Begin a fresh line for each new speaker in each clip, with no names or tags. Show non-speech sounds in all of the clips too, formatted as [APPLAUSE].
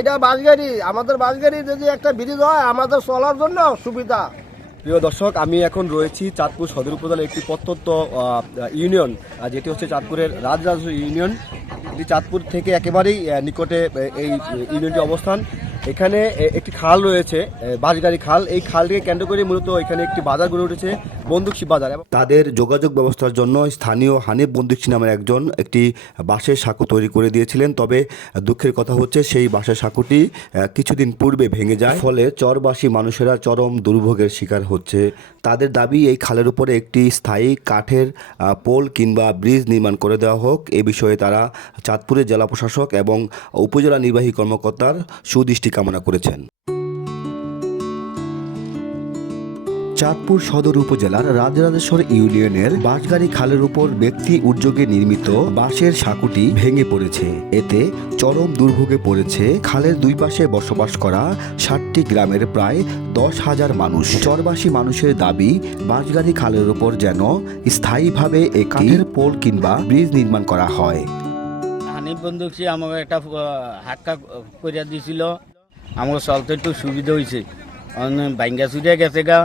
এটা বাস গাড়ি আমাদের বাস গাড়ি যদি একটা ব্রিজ হয়, আমাদের চলার জন্য সুবিধা।
প্রিয় দর্শক, আমি এখন রয়েছি চাঁদপুর সদর উপজেলার একটি প্রত্যন্ত ইউনিয়ন যেটি হচ্ছে চাঁদপুরের রাজরাজ ইউনিয়ন। চাঁদপুর থেকে একেবারেই নিকটে এই ইউনিয়নটি অবস্থান। এখানে একটি খাল রয়েছে আহ, বাঁশগাড়ি খাল। এই খালটিকে কেন্দ্র করে মূলত এখানে একটি বাজার গড়ে উঠেছে বন্দুকশি বাজার। তাদের যোগাযোগ ব্যবস্থার জন্য স্থানীয় হানিফ বন্দুকশি নামের একজন একটি বাঁশের সাঁকো তৈরি করে দিয়েছিলেন। তবে দুঃখের কথা হচ্ছে সেই বাঁশের সাঁকোটি কিছুদিন পূর্বে ভেঙে যায়। ফলে চরবাসী মানুষেরা চরম দুর্ভোগের শিকার হচ্ছে। তাদের দাবি এই খালের উপরে একটি স্থায়ী কাঠের পোল কিংবা ব্রিজ নির্মাণ করে দেওয়া হোক। এ বিষয়ে তারা চাঁদপুরের জেলা প্রশাসক এবং উপজেলা নির্বাহী কর্মকর্তার সুদৃষ্টি কামনা করেছেন। চাঁদপুর সদর উপজেলার রাজরাজেশ্বর ইউনিয়নের বাঁশগাড়ি খালের উপর ব্যক্তি উদ্যোগে নির্মিত বাঁশের সাঁকুটি ভেঙে পড়েছে। এতে চরম দুর্ভোগে পড়েছে খালের দুই পাশে বসবাস করা ষাটটি গ্রামের প্রায় দশ হাজার মানুষ। চরবাসী মানুষের দাবি বাঁশগাড়ি খালের উপর যেন স্থায়ীভাবে একটি কাঠের পোল কিংবা ব্রিজ নির্মাণ করা হয়।
হানিফ বন্দুকছি আমাকে একটা হাক্কা করিয়া দিছিল। আমাকে চলতে একটু সুবিধা হয়েছে বাইঙ্গা চুরিয়া গেছে গা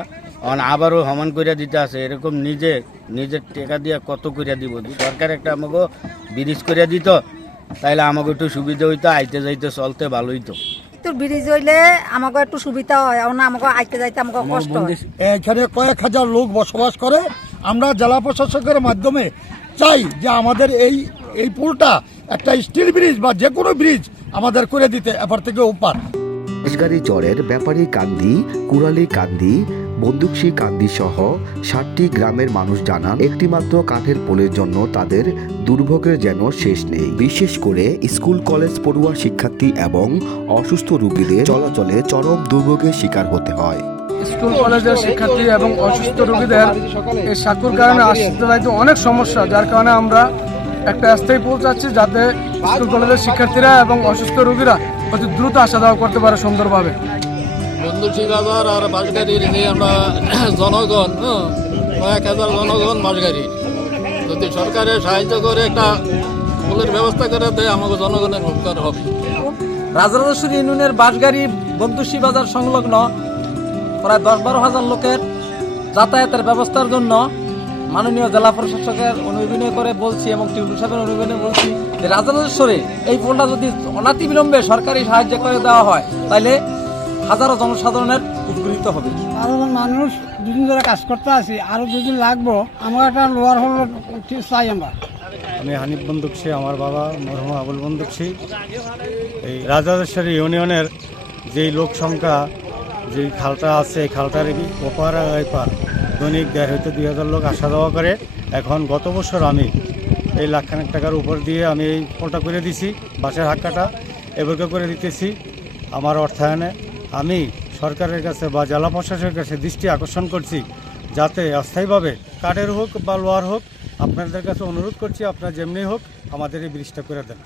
অন আবারও সমান করিয়া দিতে আছে। এরকম নিজে নিজের টেকা দিয়া কত করিয়া দিব? সরকার একটা আমাকে ব্রিজ করিয়া দিত তাইলে আমাকে একটু সুবিধা হইতো আইতে যাইতে চলতে ভালো হইতো।
তো ব্রিজ হইলে আমাকে একটু সুবিধা হয় না আমাকে আইতে যাইতে আমাকে কষ্ট
এখানে কয়েক হাজার লোক বসবাস করে। আমরা জেলা প্রশাসকের মাধ্যমে চাই যে আমাদের এই এই পুলটা একটা স্টিল ব্রিজ বা যে কোনো ব্রিজ আমাদের করে দিতে এপার থেকে ওপার।
বাঁশগাড়ি চরের ব্যাপারী কান্দি, কুড়ালি কান্দি বন্দুকশি কান্দি সহ ষাটটি গ্রামের মানুষ জানান, একটিমাত্র কাঠের পোলের জন্য তাদের দুর্ভোগের যেন শেষ নেই। বিশেষ করে স্কুল, কলেজ, পড়ুয়া শিক্ষার্থী এবং অসুস্থ রোগীদের চলাচলে চরম দুর্ভোগের শিকার হতে হয়।
স্কুল, কলেজের শিক্ষার্থী এবং অসুস্থ রোগীদের এই সাঁকুর কারণে আসতে যাইতে অনেক সমস্যা, যার কারণে আমরা একটা স্থায়ী পৌঁছাচ্ছি যাতে স্কুল, কলেজের শিক্ষার্থীরা এবং অসুস্থ রোগীরা অতি দ্রুত আসা যাওয়া করতে পারে সুন্দরভাবে।
বন্ধুশী বাজার আর বাসগাড়ির যে আমরা [CLEARS THROAT] জনগণ কয়েক হাজার জনগণ বাসগাড়ির যদি সরকারের সাহায্য করে একটা ফুলের ব্যবস্থা করে দেয় আমাকে জনগণের উপকার হবে।
রাজরাজেশ্বর ইউনিয়নের বাঁশগাড়ি বন্ধুশী বাজার সংলগ্ন প্রায় দশ বারো হাজার লোকের যাতায়াতের ব্যবস্থার জন্য মাননীয় জেলা প্রশাসকের অনুবিনয় করে বলছি এবং টিউটু সাহেবের অনুবিনয় বলছি যে রাজরাজেশ্বরে এই পোলটা যদি অনাতি বিলম্বে সরকারি সাহায্য করে দেওয়া হয় তাহলে হাজারো জনসাধারণের উপকৃত হবে।
আরও মানুষ দুদিন ধরে কাজ করতে আছি আরও দুদিন লাগবো। আমার একটা লোয়ার হল চাই আমরা।
আমি হানিফ বন্দুকশি আমার বাবা মরহুম আবুল বন্দুকশি এই রাজাদেশ্বরী ইউনিয়নের যেই লোক সংখ্যা যেই খালটা আছে এই খালটার ওপার আর এপার? দৈনিক দেড় হইতে দুই হাজার লোক আসা যাওয়া করে। এখন গত বছর আমি এই লাখখানেক টাকার উপর দিয়ে আমি এই পোলটা করে দিছি বাসের হাক্কাটা। এবারকে করে দিতেছি আমার অর্থায়নে। আমি সরকারের কাছে বা জেলা প্রশাসনের কাছে দৃষ্টি আকর্ষণ করছি যাতে অস্থায়ীভাবে কাঠের হোক বা লোহার হোক, আপনাদের কাছে অনুরোধ করছি, আপনারা যেমনি হোক আমাদের এই ব্রিজটা করে দেন।